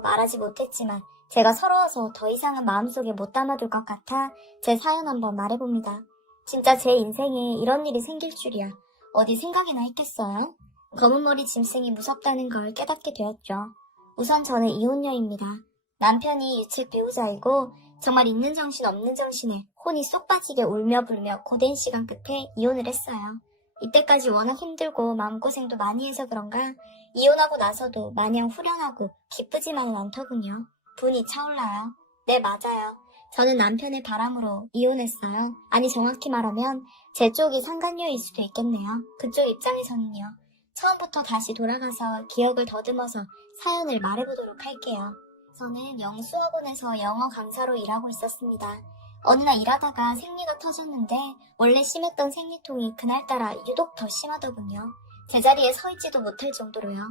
말하지 못했지만 제가 서러워서 더 이상은 마음속에 못 담아둘 것 같아 제 사연 한번 말해봅니다. 진짜 제 인생에 이런 일이 생길 줄이야. 어디 생각이나 했겠어요? 검은 머리 짐승이 무섭다는 걸 깨닫게 되었죠. 우선 저는 이혼녀입니다. 남편이 유책 배우자이고 정말 있는 정신 없는 정신에 혼이 쏙 빠지게 울며 불며 고된 시간 끝에 이혼을 했어요. 이때까지 워낙 힘들고 마음고생도 많이 해서 그런가 이혼하고 나서도 마냥 후련하고 기쁘지만은 않더군요. 분이 차올라요. 네, 맞아요. 저는 남편의 바람으로 이혼했어요. 아니, 정확히 말하면 제 쪽이 상간녀일 수도 있겠네요. 그쪽 입장에서는요. 처음부터 다시 돌아가서 기억을 더듬어서 사연을 말해보도록 할게요. 저는 영수학원에서 영어 강사로 일하고 있었습니다. 어느 날 일하다가 생리가 터졌는데 원래 심했던 생리통이 그날따라 유독 더 심하더군요. 제자리에 서 있지도 못할 정도로요.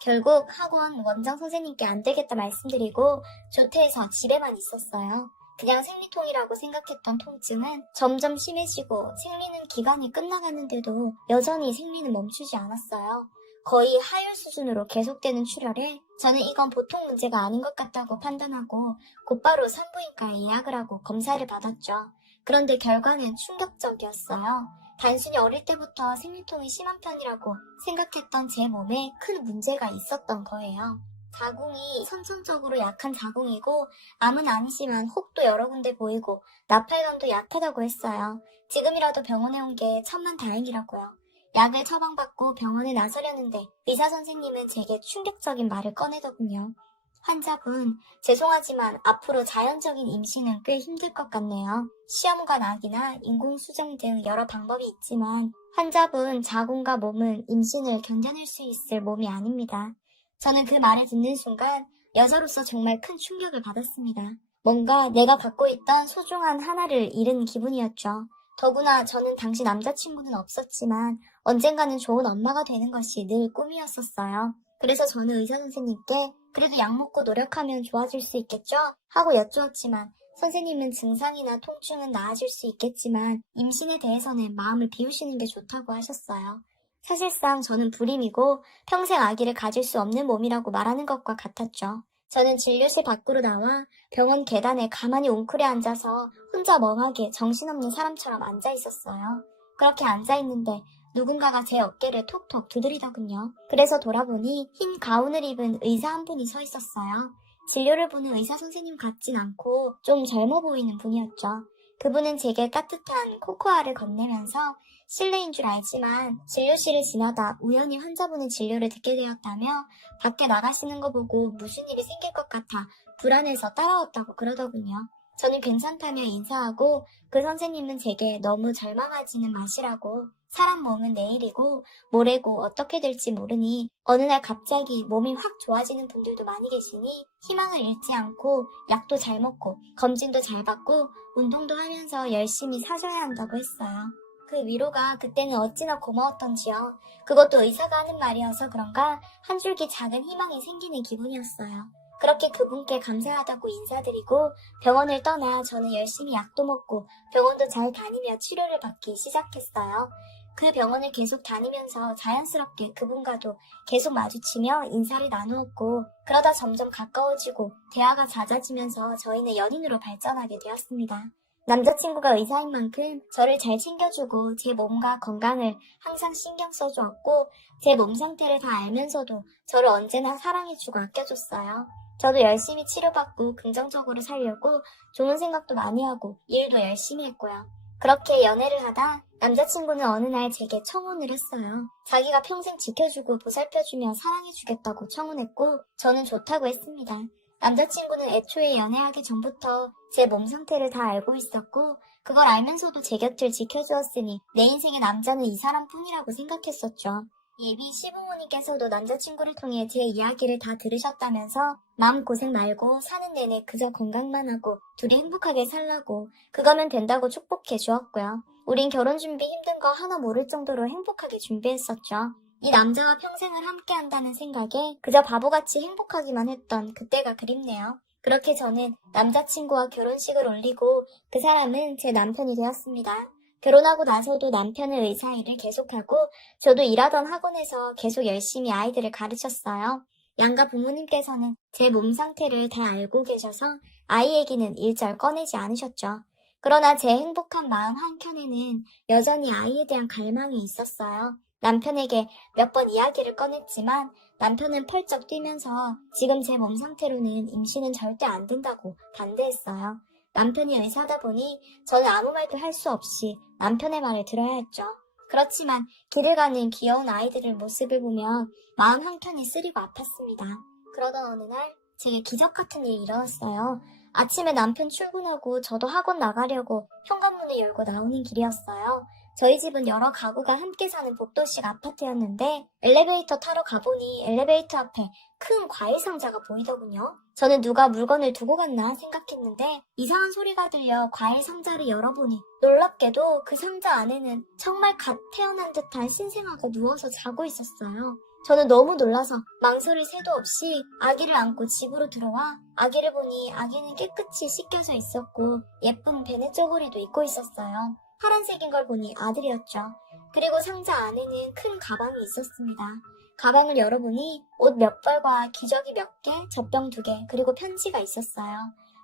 결국 학원 원장 선생님께 안 되겠다 말씀드리고 조퇴해서 집에만 있었어요. 그냥 생리통이라고 생각했던 통증은 점점 심해지고 생리는 기간이 끝나가는데도 여전히 생리는 멈추지 않았어요. 거의 하혈 수준으로 계속되는 출혈에 저는 이건 보통 문제가 아닌 것 같다고 판단하고 곧바로 산부인과에 예약을 하고 검사를 받았죠. 그런데 결과는 충격적이었어요. 단순히 어릴 때부터 생리통이 심한 편이라고 생각했던 제 몸에 큰 문제가 있었던 거예요. 자궁이 선천적으로 약한 자궁이고 암은 아니지만 혹도 여러 군데 보이고 나팔관도 약하다고 했어요. 지금이라도 병원에 온 게 천만다행이라고요. 약을 처방받고 병원에 나서려는데 의사 선생님은 제게 충격적인 말을 꺼내더군요. 환자분, 죄송하지만 앞으로 자연적인 임신은 꽤 힘들 것 같네요. 시험관 낙이나 인공수정 등 여러 방법이 있지만 환자분 자궁과 몸은 임신을 견뎌낼 수 있을 몸이 아닙니다. 저는 그 말을 듣는 순간 여자로서 정말 큰 충격을 받았습니다. 뭔가 내가 갖고 있던 소중한 하나를 잃은 기분이었죠. 더구나 저는 당시 남자친구는 없었지만 언젠가는 좋은 엄마가 되는 것이 늘 꿈이었었어요. 그래서 저는 의사 선생님께 그래도 약 먹고 노력하면 좋아질 수 있겠죠? 하고 여쭈었지만 선생님은 증상이나 통증은 나아질 수 있겠지만 임신에 대해서는 마음을 비우시는 게 좋다고 하셨어요. 사실상 저는 불임이고 평생 아기를 가질 수 없는 몸이라고 말하는 것과 같았죠. 저는 진료실 밖으로 나와 병원 계단에 가만히 웅크려 앉아서 혼자 멍하게 정신없는 사람처럼 앉아 있었어요. 그렇게 앉아 있는데 누군가가 제 어깨를 톡톡 두드리더군요. 그래서 돌아보니 흰 가운을 입은 의사 한 분이 서 있었어요. 진료를 보는 의사 선생님 같진 않고 좀 젊어 보이는 분이었죠. 그분은 제게 따뜻한 코코아를 건네면서 실례인 줄 알지만 진료실을 지나다 우연히 환자분의 진료를 듣게 되었다며 밖에 나가시는 거 보고 무슨 일이 생길 것 같아 불안해서 따라왔다고 그러더군요. 저는 괜찮다며 인사하고 그 선생님은 제게 너무 절망하지는 마시라고 사람 몸은 내일이고 모레고 어떻게 될지 모르니 어느 날 갑자기 몸이 확 좋아지는 분들도 많이 계시니 희망을 잃지 않고 약도 잘 먹고 검진도 잘 받고 운동도 하면서 열심히 사셔야 한다고 했어요. 그 위로가 그때는 어찌나 고마웠던지요. 그것도 의사가 하는 말이어서 그런가 한 줄기 작은 희망이 생기는 기분이었어요. 그렇게 그분께 감사하다고 인사드리고 병원을 떠나 저는 열심히 약도 먹고 병원도 잘 다니며 치료를 받기 시작했어요. 그 병원을 계속 다니면서 자연스럽게 그분과도 계속 마주치며 인사를 나누었고 그러다 점점 가까워지고 대화가 잦아지면서 저희는 연인으로 발전하게 되었습니다. 남자친구가 의사인 만큼 저를 잘 챙겨주고 제 몸과 건강을 항상 신경 써주었고 제 몸 상태를 다 알면서도 저를 언제나 사랑해주고 아껴줬어요. 저도 열심히 치료받고 긍정적으로 살려고 좋은 생각도 많이 하고 일도 열심히 했고요. 그렇게 연애를 하다 남자친구는 어느 날 제게 청혼을 했어요. 자기가 평생 지켜주고 보살펴주며 사랑해주겠다고 청혼했고 저는 좋다고 했습니다. 남자친구는 애초에 연애하기 전부터 제 몸 상태를 다 알고 있었고 그걸 알면서도 제 곁을 지켜주었으니 내 인생의 남자는 이 사람뿐이라고 생각했었죠. 예비 시부모님께서도 남자친구를 통해 제 이야기를 다 들으셨다면서 마음고생 말고 사는 내내 그저 건강만 하고 둘이 행복하게 살라고 그거면 된다고 축복해 주었고요. 우린 결혼 준비 힘든 거 하나 모를 정도로 행복하게 준비했었죠. 이 남자와 평생을 함께 한다는 생각에 그저 바보같이 행복하기만 했던 그때가 그립네요. 그렇게 저는 남자친구와 결혼식을 올리고 그 사람은 제 남편이 되었습니다. 결혼하고 나서도 남편은 의사 일을 계속하고 저도 일하던 학원에서 계속 열심히 아이들을 가르쳤어요. 양가 부모님께서는 제 몸 상태를 다 알고 계셔서 아이 얘기는 일절 꺼내지 않으셨죠. 그러나 제 행복한 마음 한켠에는 여전히 아이에 대한 갈망이 있었어요. 남편에게 몇 번 이야기를 꺼냈지만 남편은 펄쩍 뛰면서 지금 제 몸 상태로는 임신은 절대 안 된다고 반대했어요. 남편이 의사다 보니 저는 아무 말도 할 수 없이 남편의 말을 들어야 했죠. 그렇지만 길을 가는 귀여운 아이들의 모습을 보면 마음 한켠이 쓰리고 아팠습니다. 그러던 어느 날 제게 기적 같은 일이 일어났어요. 아침에 남편 출근하고 저도 학원 나가려고 현관문을 열고 나오는 길이었어요. 저희 집은 여러 가구가 함께 사는 복도식 아파트였는데 엘리베이터 타러 가보니 엘리베이터 앞에 큰 과일 상자가 보이더군요. 저는 누가 물건을 두고 갔나 생각했는데 이상한 소리가 들려 과일 상자를 열어보니 놀랍게도 그 상자 안에는 정말 갓 태어난 듯한 신생아가 누워서 자고 있었어요. 저는 너무 놀라서 망설일 새도 없이 아기를 안고 집으로 들어와 아기를 보니 아기는 깨끗이 씻겨져 있었고 예쁜 베네저고리도 입고 있었어요. 파란색인 걸 보니 아들이었죠. 그리고 상자 안에는 큰 가방이 있었습니다. 가방을 열어보니 옷 몇 벌과 기저귀 몇 개, 젖병 2개, 그리고 편지가 있었어요.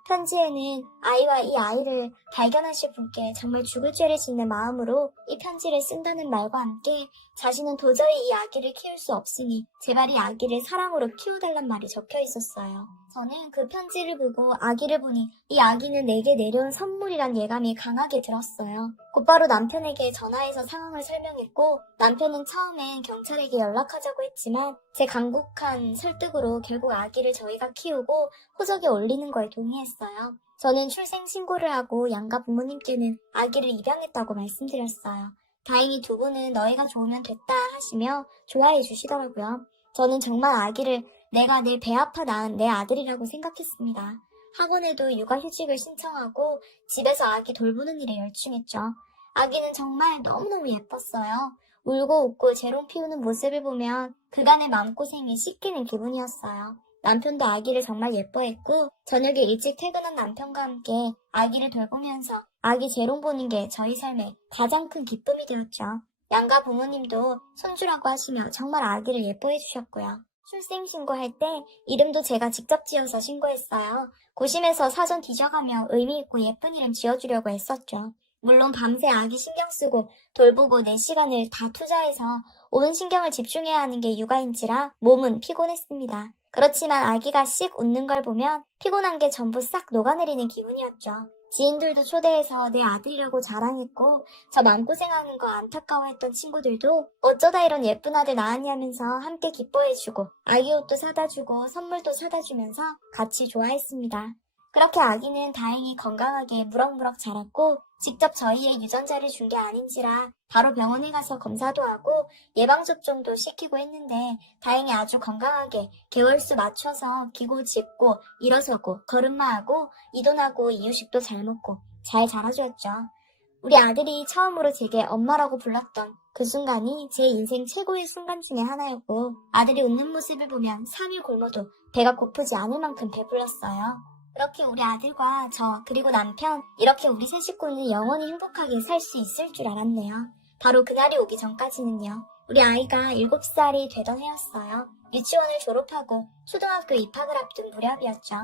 편지에는 아이와 이 아이를 발견하실 분께 정말 죽을 죄를 짓는 마음으로 이 편지를 쓴다는 말과 함께 자신은 도저히 이 아기를 키울 수 없으니 제발 이 아기를 사랑으로 키워달란 말이 적혀 있었어요. 저는 그 편지를 보고 아기를 보니 이 아기는 내게 내려온 선물이란 예감이 강하게 들었어요. 곧바로 남편에게 전화해서 상황을 설명했고 남편은 처음엔 경찰에게 연락하자고 했지만 제 간곡한 설득으로 결국 아기를 저희가 키우고 호적에 올리는 거에 동의했어요. 저는 출생신고를 하고 양가 부모님께는 아기를 입양했다고 말씀드렸어요. 다행히 두 분은 너희가 좋으면 됐다 하시며 좋아해 주시더라고요. 저는 정말 아기를 내가 내 배 아파 낳은 내 아들이라고 생각했습니다. 학원에도 육아휴직을 신청하고 집에서 아기 돌보는 일에 열중했죠. 아기는 정말 너무너무 예뻤어요. 울고 웃고 재롱 피우는 모습을 보면 그간의 마음고생이 씻기는 기분이었어요. 남편도 아기를 정말 예뻐했고 저녁에 일찍 퇴근한 남편과 함께 아기를 돌보면서 아기 재롱 보는 게 저희 삶의 가장 큰 기쁨이 되었죠. 양가 부모님도 손주라고 하시며 정말 아기를 예뻐해 주셨고요. 출생신고할 때 이름도 제가 직접 지어서 신고했어요. 고심해서 사전 뒤져가며 의미있고 예쁜 이름 지어주려고 했었죠. 물론 밤새 아기 신경 쓰고 돌보고 내 시간을 다 투자해서 온 신경을 집중해야 하는 게 육아인지라 몸은 피곤했습니다. 그렇지만 아기가 씩 웃는 걸 보면 피곤한 게 전부 싹 녹아내리는 기분이었죠. 지인들도 초대해서 내 아들이라고 자랑했고 저 마음고생하는 거 안타까워했던 친구들도 어쩌다 이런 예쁜 아들 낳았냐 하면서 함께 기뻐해주고 아기 옷도 사다주고 선물도 사다주면서 같이 좋아했습니다. 그렇게 아기는 다행히 건강하게 무럭무럭 자랐고 직접 저희의 유전자를 준 게 아닌지라 바로 병원에 가서 검사도 하고 예방접종도 시키고 했는데 다행히 아주 건강하게 개월수 맞춰서 기고 짖고 일어서고 걸음마하고 이도나고 이유식도 잘 먹고 잘 자라주었죠. 우리 아들이 처음으로 제게 엄마라고 불렀던 그 순간이 제 인생 최고의 순간 중에 하나였고 아들이 웃는 모습을 보면 3일 굶어도 배가 고프지 않을 만큼 배불렀어요. 그렇게 우리 아들과 저 그리고 남편 이렇게 우리 세 식구는 영원히 행복하게 살 수 있을 줄 알았네요. 바로 그날이 오기 전까지는요. 우리 아이가 7살이 되던 해였어요. 유치원을 졸업하고 초등학교 입학을 앞둔 무렵이었죠.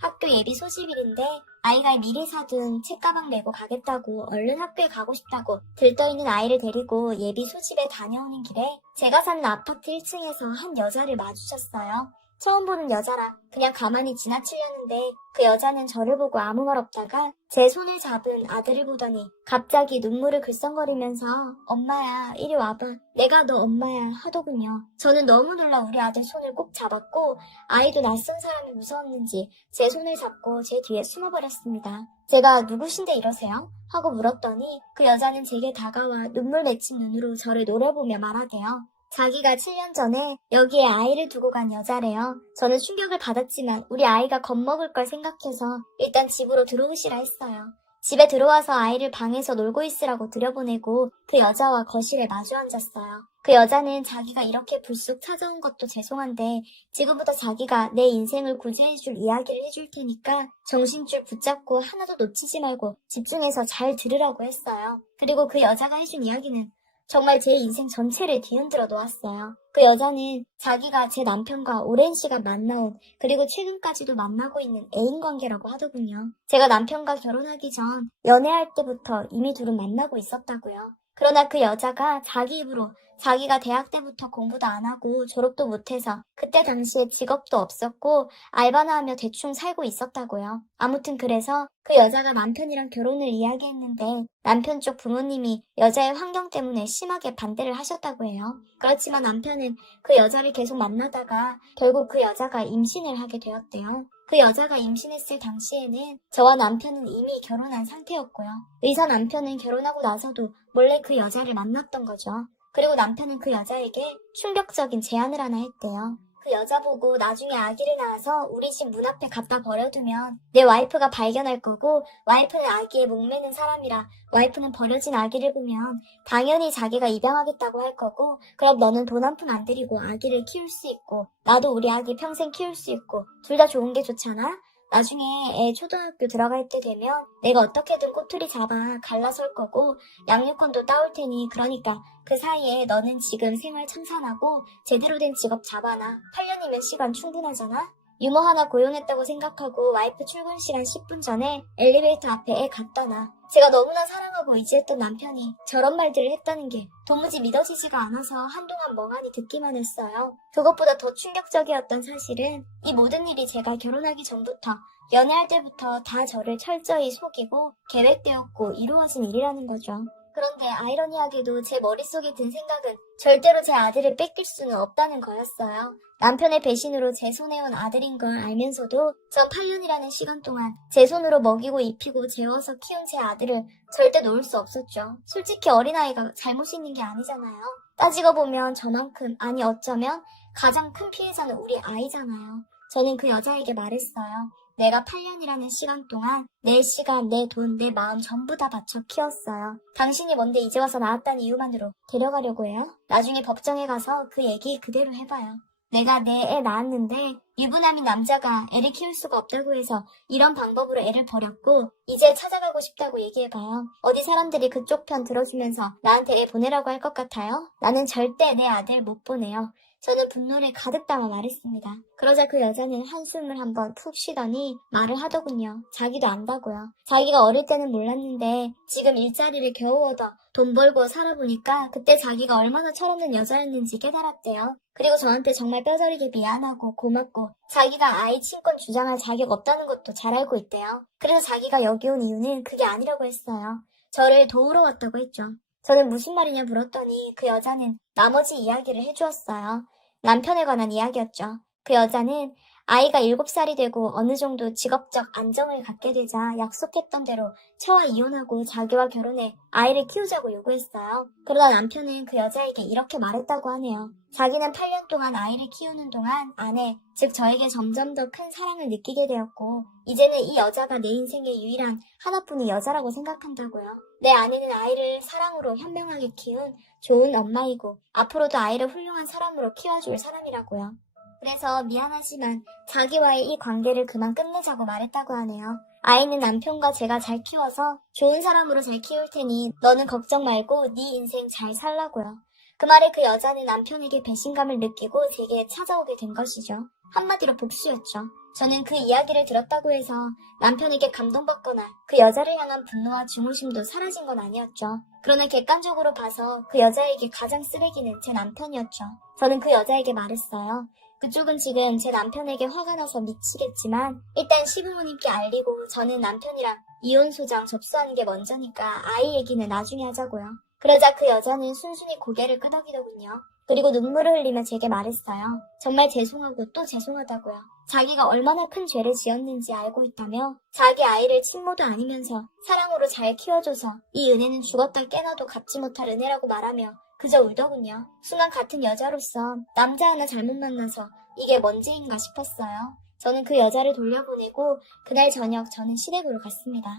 학교 예비 소집일인데 아이가 미리 사둔 책가방 메고 가겠다고 얼른 학교에 가고 싶다고 들떠있는 아이를 데리고 예비 소집에 다녀오는 길에 제가 사는 아파트 1층에서 한 여자를 마주쳤어요. 처음 보는 여자라 그냥 가만히 지나치려는데 그 여자는 저를 보고 아무 말 없다가 제 손을 잡은 아들을 보더니 갑자기 눈물을 글썽거리면서 엄마야 이리 와봐 내가 너 엄마야 하더군요. 저는 너무 놀라 우리 아들 손을 꼭 잡았고 아이도 낯선 사람이 무서웠는지 제 손을 잡고 제 뒤에 숨어버렸습니다. 제가 누구신데 이러세요? 하고 물었더니 그 여자는 제게 다가와 눈물 맺힌 눈으로 저를 노려보며 말하대요. 자기가 7년 전에 여기에 아이를 두고 간 여자래요. 저는 충격을 받았지만 우리 아이가 겁먹을 걸 생각해서 일단 집으로 들어오시라 했어요. 집에 들어와서 아이를 방에서 놀고 있으라고 들여보내고 그 여자와 거실에 마주 앉았어요. 그 여자는 자기가 이렇게 불쑥 찾아온 것도 죄송한데 지금부터 자기가 내 인생을 구제해줄 이야기를 해줄 테니까 정신줄 붙잡고 하나도 놓치지 말고 집중해서 잘 들으라고 했어요. 그리고 그 여자가 해준 이야기는 정말 제 인생 전체를 뒤흔들어 놓았어요. 그 여자는 자기가 제 남편과 오랜 시간 만나온, 그리고 최근까지도 만나고 있는 애인 관계라고 하더군요. 제가 남편과 결혼하기 전 연애할 때부터 이미 둘은 만나고 있었다고요. 그러나 그 여자가 자기 입으로 자기가 대학 때부터 공부도 안 하고 졸업도 못해서 그때 당시에 직업도 없었고 알바나 하며 대충 살고 있었다고요. 아무튼 그래서 그 여자가 남편이랑 결혼을 이야기했는데 남편 쪽 부모님이 여자의 환경 때문에 심하게 반대를 하셨다고 해요. 그렇지만 남편은 그 여자를 계속 만나다가 결국 그 여자가 임신을 하게 되었대요. 그 여자가 임신했을 당시에는 저와 남편은 이미 결혼한 상태였고요. 의사 남편은 결혼하고 나서도 몰래 그 여자를 만났던 거죠. 그리고 남편은 그 여자에게 충격적인 제안을 하나 했대요. 그 여자 보고 나중에 아기를 낳아서 우리 집 문 앞에 갖다 버려두면 내 와이프가 발견할 거고, 와이프는 아기에 목매는 사람이라 와이프는 버려진 아기를 보면 당연히 자기가 입양하겠다고 할 거고, 그럼 너는 돈 한 푼 안 들이고 아기를 키울 수 있고 나도 우리 아기 평생 키울 수 있고 둘 다 좋은 게 좋잖아? 나중에 애 초등학교 들어갈 때 되면 내가 어떻게든 꼬투리 잡아 갈라설 거고 양육권도 따올 테니, 그러니까 그 사이에 너는 지금 생활 청산하고 제대로 된 직업 잡아놔. 8년이면 시간 충분하잖아? 유머 하나 고용했다고 생각하고 와이프 출근 시간 10분 전에 엘리베이터 앞에 애 갖다 놔. 제가 너무나 사랑하고 의지했던 남편이 저런 말들을 했다는 게 도무지 믿어지지가 않아서 한동안 멍하니 듣기만 했어요. 그것보다 더 충격적이었던 사실은 이 모든 일이 제가 결혼하기 전부터, 연애할 때부터 다 저를 철저히 속이고 계획되었고 이루어진 일이라는 거죠. 그런데 아이러니하게도 제 머릿속에 든 생각은 절대로 제 아들을 뺏길 수는 없다는 거였어요. 남편의 배신으로 제 손에 온 아들인 걸 알면서도 전 8년이라는 시간 동안 제 손으로 먹이고 입히고 재워서 키운 제 아들을 절대 놓을 수 없었죠. 솔직히 어린아이가 잘못 있는 게 아니잖아요. 따지고 보면 저만큼, 아니 어쩌면 가장 큰 피해자는 우리 아이잖아요. 저는 그 여자에게 말했어요. 내가 8년이라는 시간 동안 내 시간, 내 돈, 내 마음 전부 다 바쳐 키웠어요. 당신이 뭔데 이제 와서 낳았다는 이유만으로 데려가려고 해요? 나중에 법정에 가서 그 얘기 그대로 해봐요. 내가 내 애 낳았는데 유부남인 남자가 애를 키울 수가 없다고 해서 이런 방법으로 애를 버렸고 이제 찾아가고 싶다고 얘기해봐요. 어디 사람들이 그쪽 편 들어주면서 나한테 애 보내라고 할 것 같아요? 나는 절대 내 아들 못 보내요. 저는 분노를 가득 담아 말했습니다. 그러자 그 여자는 한숨을 한번 푹 쉬더니 말을 하더군요. 자기도 안다고요. 자기가 어릴 때는 몰랐는데 지금 일자리를 겨우 얻어 돈 벌고 살아보니까 그때 자기가 얼마나 철없는 여자였는지 깨달았대요. 그리고 저한테 정말 뼈저리게 미안하고 고맙고 자기가 아이 친권 주장할 자격 없다는 것도 잘 알고 있대요. 그래서 자기가 여기 온 이유는 그게 아니라고 했어요. 저를 도우러 왔다고 했죠. 저는 무슨 말이냐 물었더니 그 여자는 나머지 이야기를 해주었어요. 남편에 관한 이야기였죠. 그 여자는 아이가 7살이 되고 어느 정도 직업적 안정을 갖게 되자 약속했던 대로 처와 이혼하고 자기와 결혼해 아이를 키우자고 요구했어요. 그러다 남편은 그 여자에게 이렇게 말했다고 하네요. 자기는 8년 동안 아이를 키우는 동안 아내, 즉 저에게 점점 더 큰 사랑을 느끼게 되었고 이제는 이 여자가 내 인생의 유일한 하나뿐인 여자라고 생각한다고요. 내 아내는 아이를 사랑으로 현명하게 키운 좋은 엄마이고 앞으로도 아이를 훌륭한 사람으로 키워줄 사람이라고요. 그래서 미안하지만 자기와의 이 관계를 그만 끝내자고 말했다고 하네요. 아이는 남편과 제가 잘 키워서 좋은 사람으로 잘 키울 테니 너는 걱정 말고 네 인생 잘 살라고요. 그 말에 그 여자는 남편에게 배신감을 느끼고 제게 찾아오게 된 것이죠. 한마디로 복수였죠. 저는 그 이야기를 들었다고 해서 남편에게 감동받거나 그 여자를 향한 분노와 중후심도 사라진 건 아니었죠. 그러나 객관적으로 봐서 그 여자에게 가장 쓰레기는 제 남편이었죠. 저는 그 여자에게 말했어요. 그쪽은 지금 제 남편에게 화가 나서 미치겠지만 일단 시부모님께 알리고 저는 남편이랑 이혼 소장 접수하는 게 먼저니까 아이 얘기는 나중에 하자고요. 그러자 그 여자는 순순히 고개를 끄덕이더군요. 그리고 눈물을 흘리며 제게 말했어요. 정말 죄송하고 또 죄송하다고요. 자기가 얼마나 큰 죄를 지었는지 알고 있다며 자기 아이를 친모도 아니면서 사랑으로 잘 키워줘서 이 은혜는 죽었다 깨나도 갚지 못할 은혜라고 말하며 그저 울더군요. 순간 같은 여자로서 남자 하나 잘못 만나서 이게 뭔 죄인가 싶었어요. 저는 그 여자를 돌려보내고 그날 저녁 저는 시댁으로 갔습니다.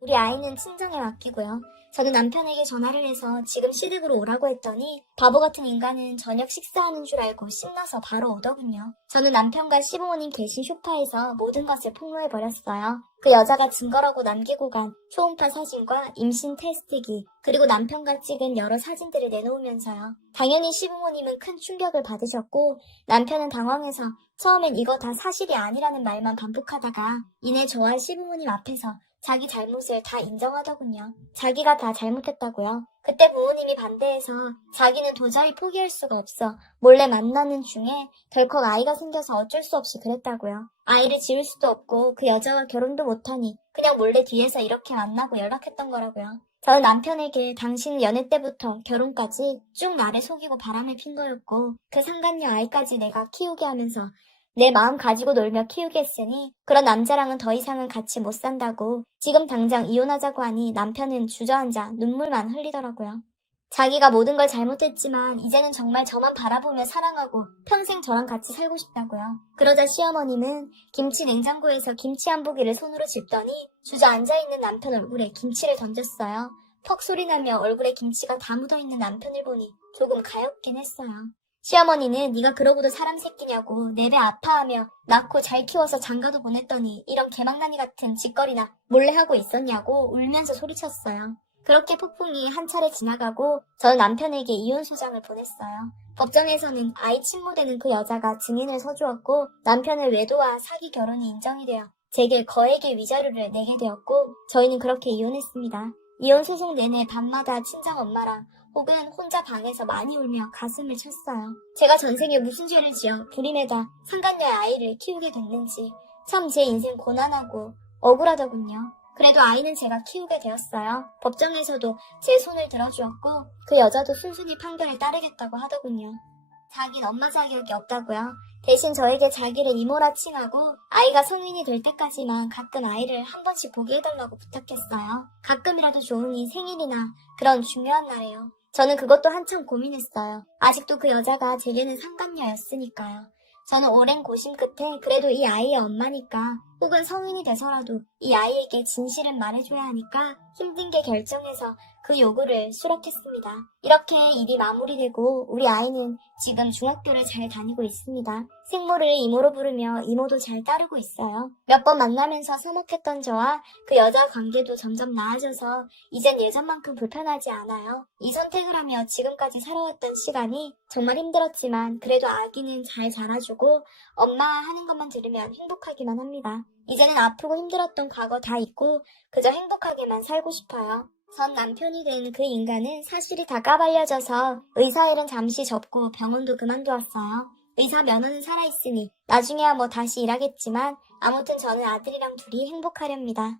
우리 아이는 친정에 맡기고요. 저는 남편에게 전화를 해서 지금 시댁으로 오라고 했더니 바보 같은 인간은 저녁 식사하는 줄 알고 신나서 바로 오더군요. 저는 남편과 시부모님 계신 소파에서 모든 것을 폭로해버렸어요. 그 여자가 증거라고 남기고 간 초음파 사진과 임신 테스트기, 그리고 남편과 찍은 여러 사진들을 내놓으면서요. 당연히 시부모님은 큰 충격을 받으셨고 남편은 당황해서 처음엔 이거 다 사실이 아니라는 말만 반복하다가 이내 저와 시부모님 앞에서 자기 잘못을 다 인정하더군요. 자기가 다 잘못했다고요. 그때 부모님이 반대해서 자기는 도저히 포기할 수가 없어 몰래 만나는 중에 덜컥 아이가 생겨서 어쩔 수 없이 그랬다고요. 아이를 지울 수도 없고 그 여자와 결혼도 못하니 그냥 몰래 뒤에서 이렇게 만나고 연락했던 거라고요. 저는 남편에게 당신은 연애 때부터 결혼까지 쭉 나를 속이고 바람을 핀 거였고 그 상간녀 아이까지 내가 키우게 하면서 내 마음 가지고 놀며 키우게 했으니 그런 남자랑은 더 이상은 같이 못 산다고 지금 당장 이혼하자고 하니 남편은 주저앉아 눈물만 흘리더라고요. 자기가 모든 걸 잘못했지만 이제는 정말 저만 바라보며 사랑하고 평생 저랑 같이 살고 싶다고요. 그러자 시어머님은 김치 냉장고에서 김치 한 포기를 손으로 짚더니 주저앉아있는 남편 얼굴에 김치를 던졌어요. 퍽 소리 나며 얼굴에 김치가 다 묻어있는 남편을 보니 조금 가엾긴 했어요. 시어머니는 네가 그러고도 사람 새끼냐고 내 배 아파하며 낳고 잘 키워서 장가도 보냈더니 이런 개망나니 같은 짓거리나 몰래 하고 있었냐고 울면서 소리쳤어요. 그렇게 폭풍이 한 차례 지나가고 저는 남편에게 이혼 소장을 보냈어요. 법정에서는 아이 친모되는 그 여자가 증인을 서주었고 남편의 외도와 사기 결혼이 인정이 되어 제게 거액의 위자료를 내게 되었고 저희는 그렇게 이혼했습니다. 이혼 소송 내내 밤마다 친정엄마랑 혹은 혼자 방에서 많이 울며 가슴을 쳤어요. 제가 전생에 무슨 죄를 지어 불임에다 상간녀의 아이를 키우게 됐는지 참 제 인생 고난하고 억울하더군요. 그래도 아이는 제가 키우게 되었어요. 법정에서도 제 손을 들어주었고 그 여자도 순순히 판결을 따르겠다고 하더군요. 자긴 엄마 자격이 없다고요. 대신 저에게 자기를 이모라 칭하고 아이가 성인이 될 때까지만 가끔 아이를 한 번씩 보게 해달라고 부탁했어요. 가끔이라도 좋으니 생일이나 그런 중요한 날에요. 저는 그것도 한참 고민했어요. 아직도 그 여자가 제게는 상간녀였으니까요. 저는 오랜 고심 끝에 그래도 이 아이의 엄마니까 혹은 성인이 돼서라도 이 아이에게 진실은 말해줘야 하니까 힘든 게 결정해서 그 요구를 수락했습니다. 이렇게 일이 마무리되고 우리 아이는 지금 중학교를 잘 다니고 있습니다. 생모를 이모로 부르며 이모도 잘 따르고 있어요. 몇 번 만나면서 서먹했던 저와 그 여자 관계도 점점 나아져서 이젠 예전만큼 불편하지 않아요. 이 선택을 하며 지금까지 살아왔던 시간이 정말 힘들었지만 그래도 아기는 잘 자라주고 엄마 하는 것만 들으면 행복하기만 합니다. 이제는 아프고 힘들었던 과거 다 잊고 그저 행복하게만 살고 싶어요. 전 남편이 된 그 인간은 사실이 다 까발려져서 의사 일은 잠시 접고 병원도 그만두었어요. 의사 면허는 살아있으니 나중에야 뭐 다시 일하겠지만 아무튼 저는 아들이랑 둘이 행복하렵니다.